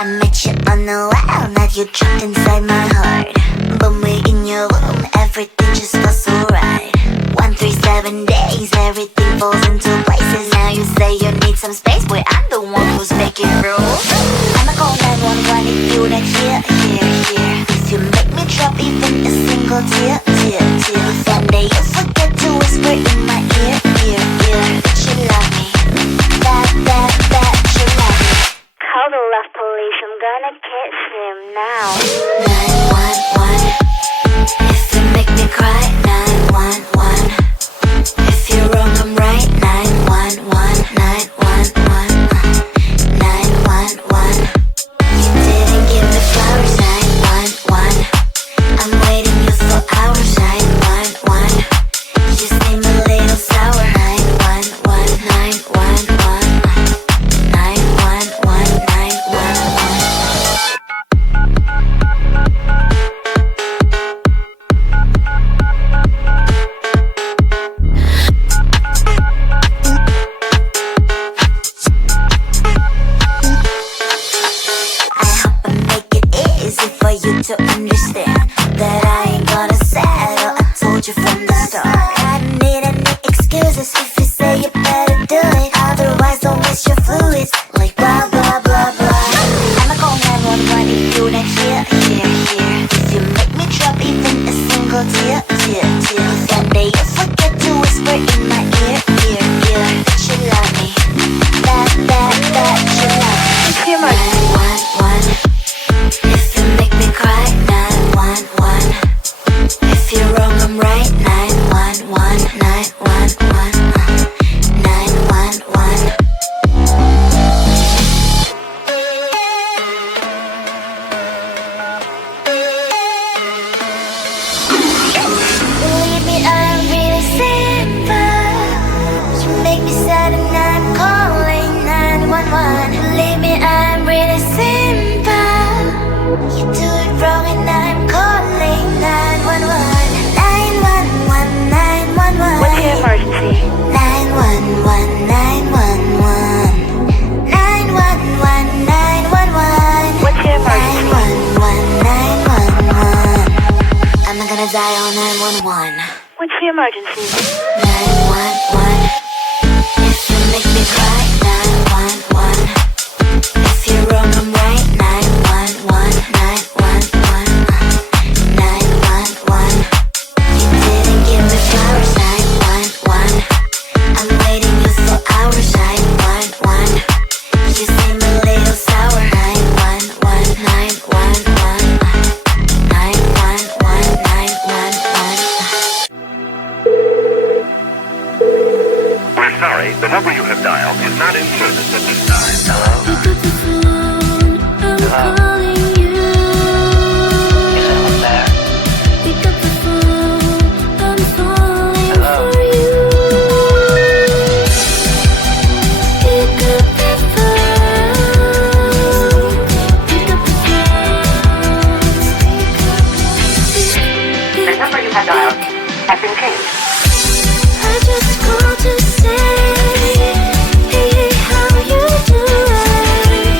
I met you on the wild, now you're trapped inside my heart. But we're in your room, everything just feels so right. 137 days, everything falls into places. Now you say you need some space, boy, I'm the one who's making rules. I'ma call 911 if you not here. If you make me drop even a single tear. Someday you forget to whisper in my ear. That you love me, that you love me. Call the love police, I'm gonna catch him now. 911, if you make me cry. 911, if you're wrong I'm right. 911, 911, 911, you didn't give me flowers. 911, I'm waiting you for hours. 911, you seem a little sour. 911, 911, 911, 911. For you to understand that I ain't gonna settle. I told you from the start. I don't need any excuses if you say you better do it. Otherwise don't waste your fluids like blah blah blah blah. I'ma call 911 if you not here. If you make me drop even a single tear. Someday you forget to whisper in my ear. That you love me, that you love me. 911, if you make me cry. 911, if you're wrong I'm right. 911, 911, 911. Believe me, I'm really simple. You make me sad and I'm calling 911. Believe me, I'm really simple. You do it wrong and I'm calling 911. 911, 911. What's your emergency? 911, 911. 911, 911. What's your emergency? 911, 911. I'm not gonna dial 911. What's the emergency? 911, if you make me cry. 911, if you're wrong I'm right. 911, 911, 911, you didn't give me flowers. 911, I'm waiting you for hours. 911, you seem a little sour. 911, 911, 911, 911. We're sorry, the number you have dialed is not in service at this time. Pick up the phone, I'm calling you. Pick up the phone, I'm falling for you. Pick up the phone, pick up the phone. The number you have dialed has been changed. I just called to say, hey, how you doing?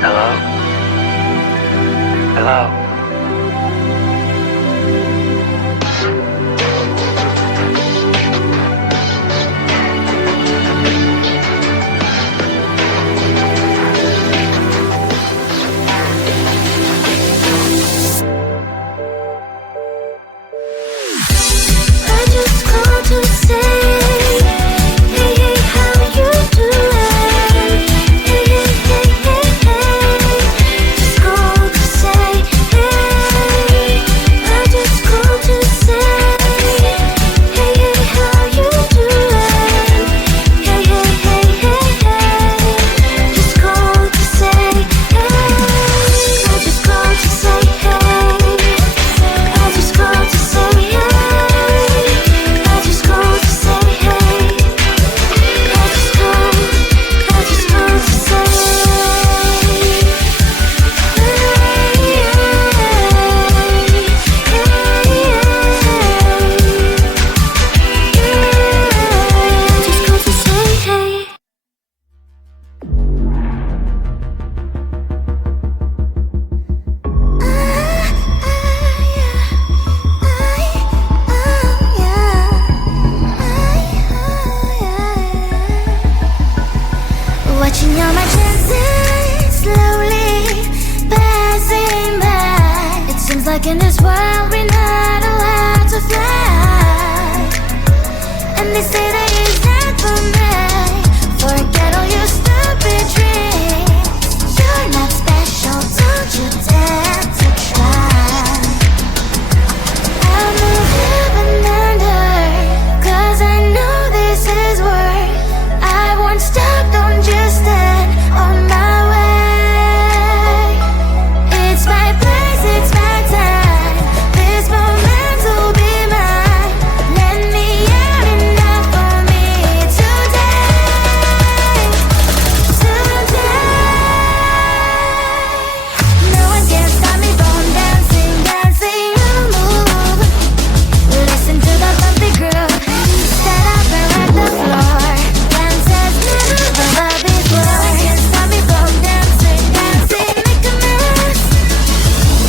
Hello? Hello? I just called to say, hey, hey, how you doing? Hey, hey, hey, hey, hey. Just called to say, hey. I just called to say, hey, hey, how you doing? Hey, hey, hey, hey, hey. Just called to say, hey. I just called to say, hey. I just called to say, hey. I just called to say, hey. I just called to say, I just called to say, hey. Watching all my chances slowly passing by. It seems like in this world we're not allowed to fly. And they say that it's not for me. Forget all your stupid dreams. You're not special, don't you dare to try. I'll move heaven and earth, 'cause I know this is worth. I won't stop, don't just stand on my way. It's my place, it's my time. This moment will be mine. Let me out enough for me today. Today. No one can stop me from dancing, dancing a move. Listen to the bumpy groove. Stand up and rock the floor. Dance as never before. No one can stop me from dancing, dancing, make a mess.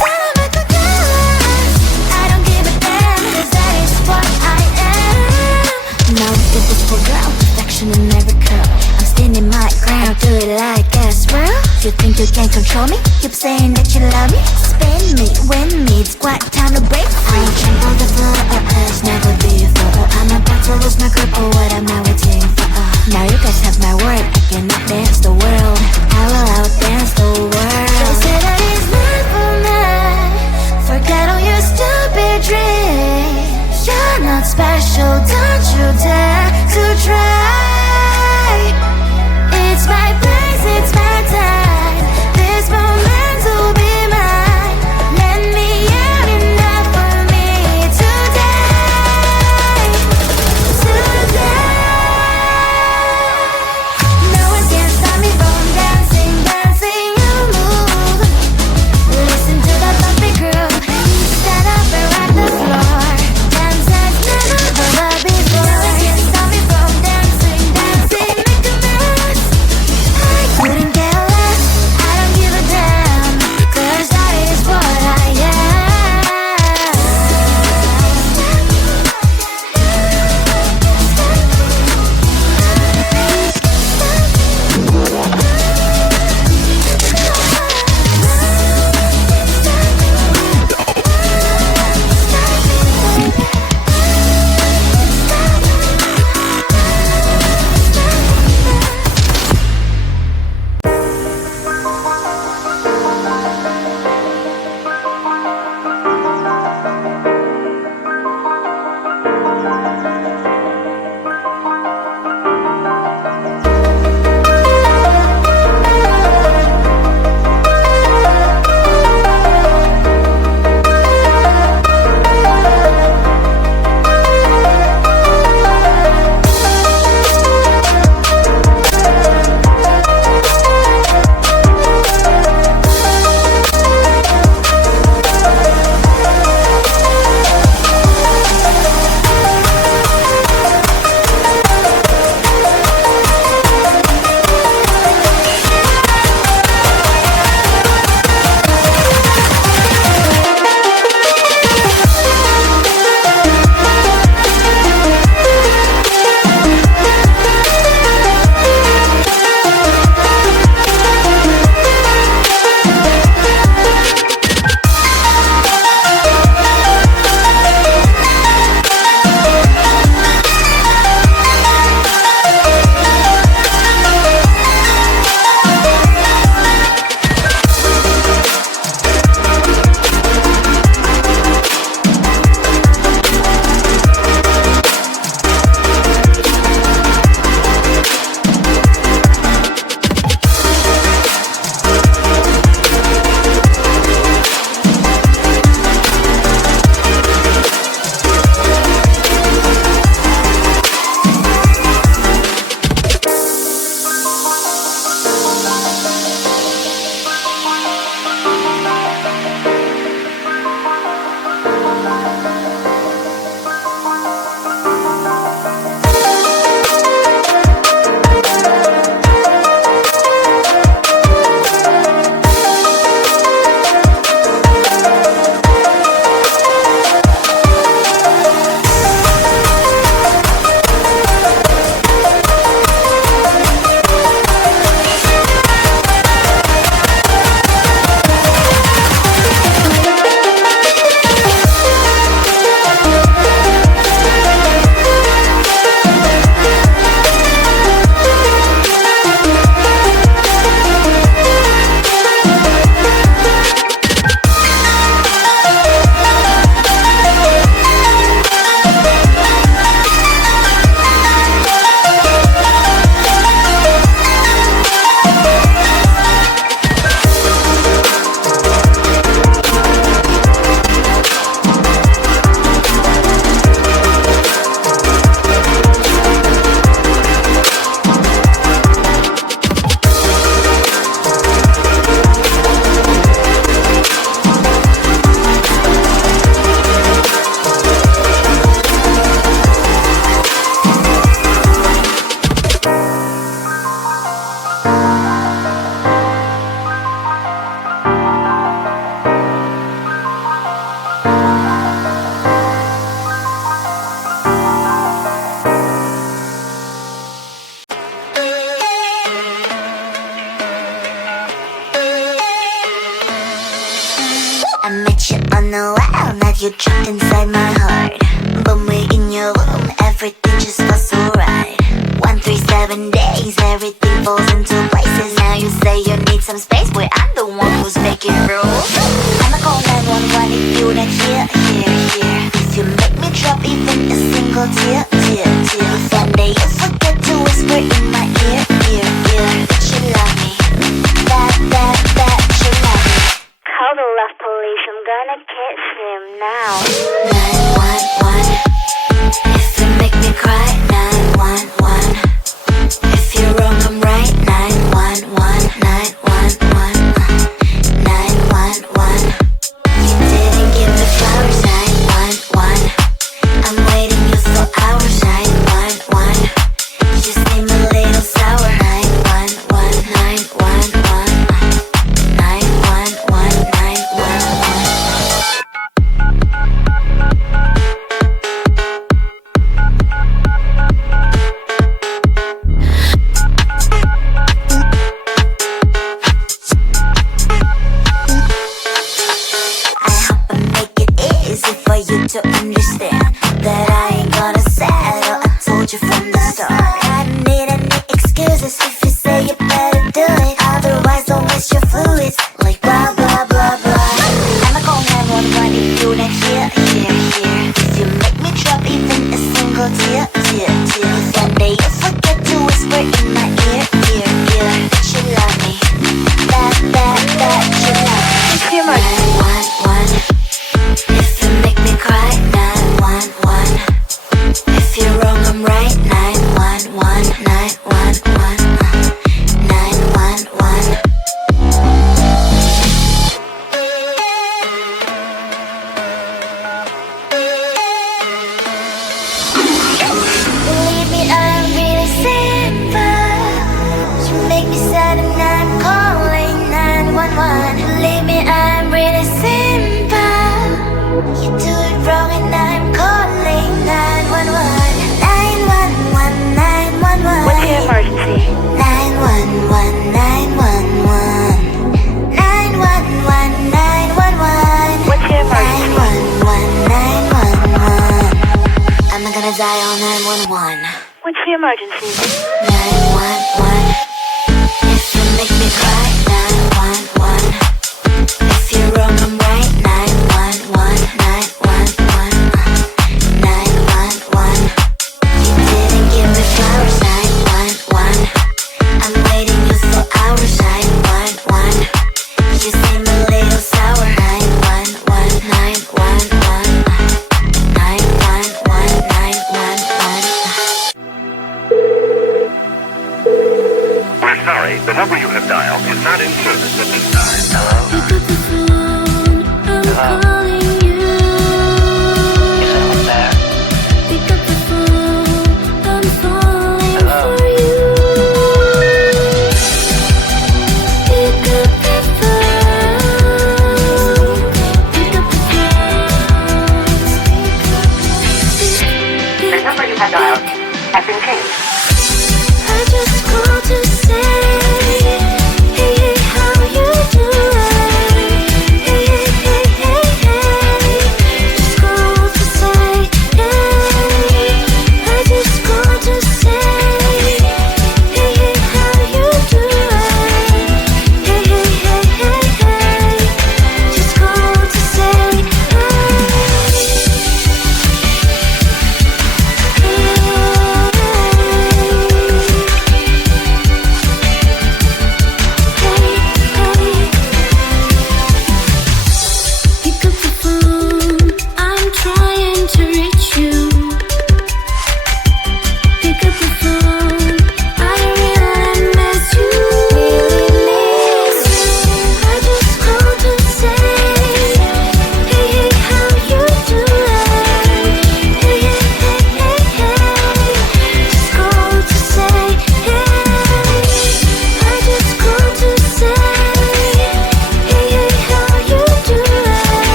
Celebrate the dance. I don't give a damn, 'cause that is what I am. Now look at this poor girl, perfection in every curl. I'm standing my ground, do it like a swirl. You think you can control me? Keep saying that you love me. Spin me, win me, it's quite time to break free. Trample the floor, it's never before. I'm about to lose my grip, or what am I waiting for? Now you guys have my word, I cannot dance the world. I will outdance the world. They say that it's not for me. Forget all your stupid dreams. You're not special, don't you dare to try. It's my place, it's my time. This moment will be mine. Let me out enough for me today. Today. No one can stop me from dancing, dancing a I met you on the wild, now you're trapped inside my heart. But we're in your room, everything just feels so right. 137 days, everything falls into places. Now you say you need some space, boy, I'm the one who's making rules. I'ma call 911 if you're not here. If you make me drop even a single tear. One day you forget to whisper in my ear. That you love me, that you love me. Call the love police, I'm gonna catch him now. 911, if you make me cry. 911, if you're wrong I'm right. 911, 911, 911. You didn't give me flowers. 911, I'm waiting you for hours. 911, you seem a little sour. 911, 911, 911, 911. I hope I make it easy for you to understand that I ain't gonna settle. I told you from the start. I don't need any excuses if you say you better do it. Otherwise, don't waste your fluids like blah blah blah blah. I'ma call 911 if you're not here. If you make me drop even a single tear. One day you forget to whisper in my ear. That you love me, that you love me. What's your emergency? 911, if you make me cry. 911, if you're wrong I'm right. 911, 911, 911. Believe me, I'm really simple. You make me sad and I'm calling 911. Believe me, I'm really simple. You do it wrong and I'm calling 911. 911, 911. What's your emergency? 911, 911. 911, 911. What's your emergency? 911, 911. I'm not gonna die on 911. What's your emergency? 911.